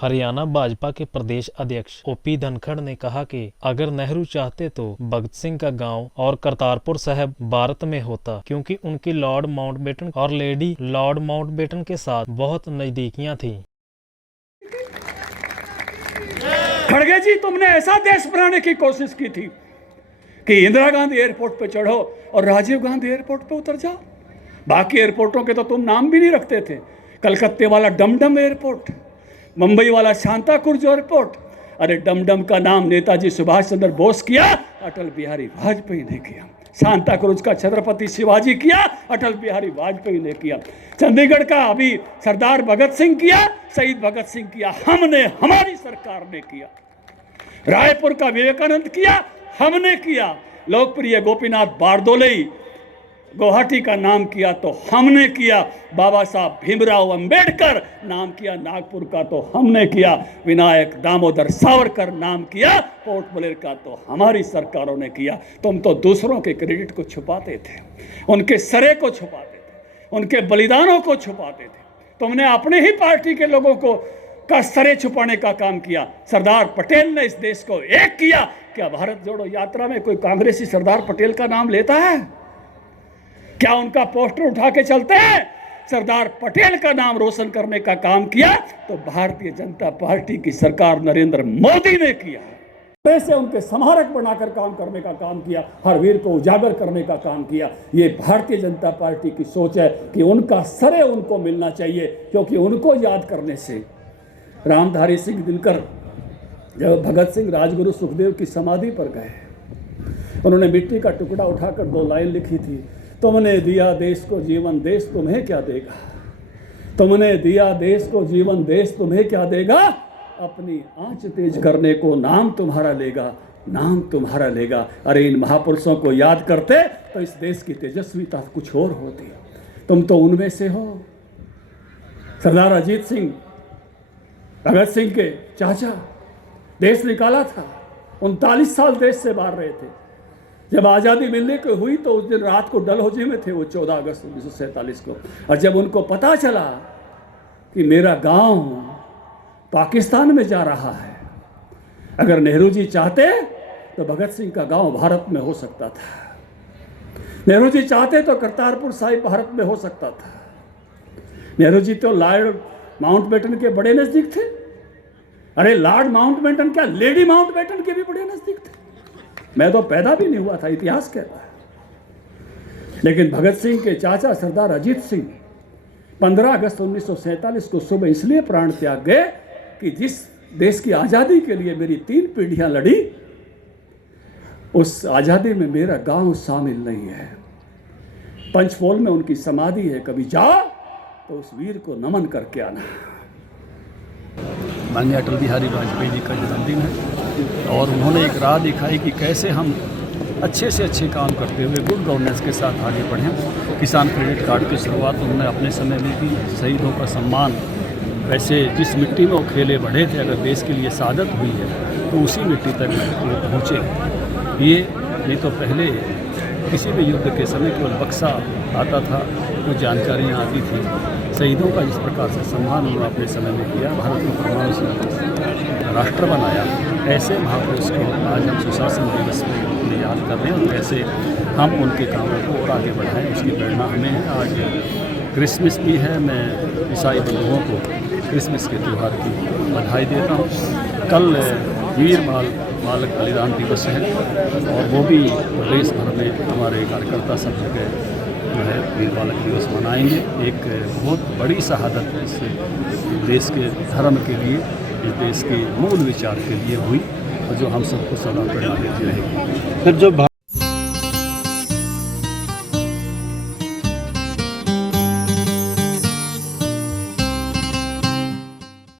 हरियाणा भाजपा के प्रदेश अध्यक्ष ओपी धनखड़ ने कहा कि अगर नेहरू चाहते तो भगत सिंह का गांव और करतारपुर साहिब भारत में होता, क्योंकि उनकी लॉर्ड माउंटबेटन और लेडी लॉर्ड माउंटबेटन के साथ बहुत नजदीकियां थीं। खड़गे जी, तुमने ऐसा देश बनाने की कोशिश की थी कि इंदिरा गांधी एयरपोर्ट पे चढ़ो और राजीव गांधी एयरपोर्ट पे उतर जाओ। बाकी एयरपोर्टों के तो तुम नाम भी नहीं रखते थे। कलकत्ते वाला डमडम एयरपोर्ट, मुंबई वाला शांताकुर्ज एयरपोर्ट। अरे डमडम का नाम नेताजी सुभाष चंद्र बोस किया, अटल बिहारी वाजपेयी ने किया। शांताकुर्ज का छत्रपति शिवाजी किया, अटल बिहारी वाजपेयी ने किया। चंडीगढ़ का अभी सरदार भगत सिंह किया, शहीद भगत सिंह किया, हमने, हमारी सरकार ने किया। रायपुर का विवेकानंद किया, हमने किया। लोकप्रिय गोपीनाथ बारदोलई गुवाहाटी का नाम किया तो हमने किया। बाबा साहब भीमराव अंबेडकर नाम किया नागपुर का तो हमने किया। विनायक दामोदर सावरकर नाम किया पोर्ट ब्लेयर का तो हमारी सरकारों ने किया। तुम तो दूसरों के क्रेडिट को छुपाते थे, उनके सरे को छुपाते थे, उनके बलिदानों को छुपाते थे। तुमने अपने ही पार्टी के लोगों को का सरे छुपाने का काम किया। सरदार पटेल ने इस देश को एक किया। क्या भारत जोड़ो यात्रा में कोई कांग्रेसी सरदार पटेल का नाम लेता है? क्या उनका पोस्टर उठा के चलते हैं? सरदार पटेल का नाम रोशन करने का काम किया तो भारतीय जनता पार्टी की सरकार नरेंद्र मोदी ने किया। वैसे उनके स्मारक बनाकर काम करने का काम किया, हर वीर को उजागर करने का काम किया। ये भारतीय जनता पार्टी की सोच है कि उनका सरे उनको मिलना चाहिए, क्योंकि उनको याद करने से रामधारी सिंह दिनकर जब भगत सिंह राजगुरु सुखदेव की समाधि पर गए, उन्होंने मिट्टी का टुकड़ा उठाकर 2 लाइन लिखी थी। तुमने दिया देश को जीवन, देश तुम्हें क्या देगा। तुमने दिया देश को जीवन, देश तुम्हें क्या देगा। अपनी आंच तेज करने को नाम तुम्हारा लेगा, नाम तुम्हारा लेगा। अरे इन महापुरुषों को याद करते तो इस देश की तेजस्विता कुछ और होती। तुम तो उनमें से हो। सरदार अजीत सिंह भगत सिंह के चाचा, देश निकाला था। 39 साल देश से बाहर रहे थे। जब आज़ादी मिलने को हुई तो उस दिन रात को डलहौजी में थे वो 14 अगस्त 1947 को। और जब उनको पता चला कि मेरा गांव पाकिस्तान में जा रहा है, अगर नेहरू जी चाहते तो भगत सिंह का गांव भारत में हो सकता था। नेहरू जी चाहते तो करतारपुर साहिब भारत में हो सकता था। नेहरू जी तो लॉर्ड माउंटबेटन के बड़े नज़दीक थे। अरे लॉर्ड माउंटबेटन क्या, लेडी माउंटबेटन के भी बड़े नज़दीक थे। मैं तो पैदा भी नहीं हुआ था, इतिहास कहता है। लेकिन भगत सिंह के चाचा सरदार अजीत सिंह 15 अगस्त 1947 को सुबह इसलिए प्राण त्याग गए कि जिस देश की आज़ादी के लिए मेरी 3 पीढ़ियां लड़ी, उस आज़ादी में मेरा गांव शामिल नहीं है। पंचफोल में उनकी समाधि है, कभी जाओ तो उस वीर को नमन करके आना। माननीय अटल बिहारी वाजपेयी जी का जन्मदिन है और उन्होंने एक राह दिखाई कि कैसे हम अच्छे से अच्छे काम करते हुए गुड गवर्नेंस के साथ आगे बढ़ें। किसान क्रेडिट कार्ड की शुरुआत उन्होंने अपने समय में की। शहीदों का सम्मान, वैसे जिस मिट्टी में वो खेले बढ़े थे, अगर देश के लिए शहादत हुई है तो उसी मिट्टी तक वो पहुँचे। ये नहीं तो पहले किसी भी युद्ध के समय केवल बक्सा आता था, कुछ जानकारियाँ आती थी। शहीदों का जिस प्रकार से सम्मान उन्होंने अपने समय में किया, भारत को परमाणु से राष्ट्र बनाया, ऐसे महापुरुष को आज हम सुशासन दिवस में याद कर रहे हैं और कैसे हम उनके कामों को और आगे बढ़ाएं, उसकी प्रेरणा हमें है। आज क्रिसमस भी है, मैं ईसाई बंधुओं को क्रिसमस के त्यौहार की बधाई देता हूँ। कल वीर बालक बलिदान दिवस है और वो भी देश भर में हमारे कार्यकर्ता सब जगह जो है वीर बालक दिवस मनाएंगे। एक बहुत बड़ी शहादत इस देश के धर्म के लिए, इस देश के मूल विचार के लिए हुई और जो हम सबको सदा प्रेरणा देती रहेगी। फिर जो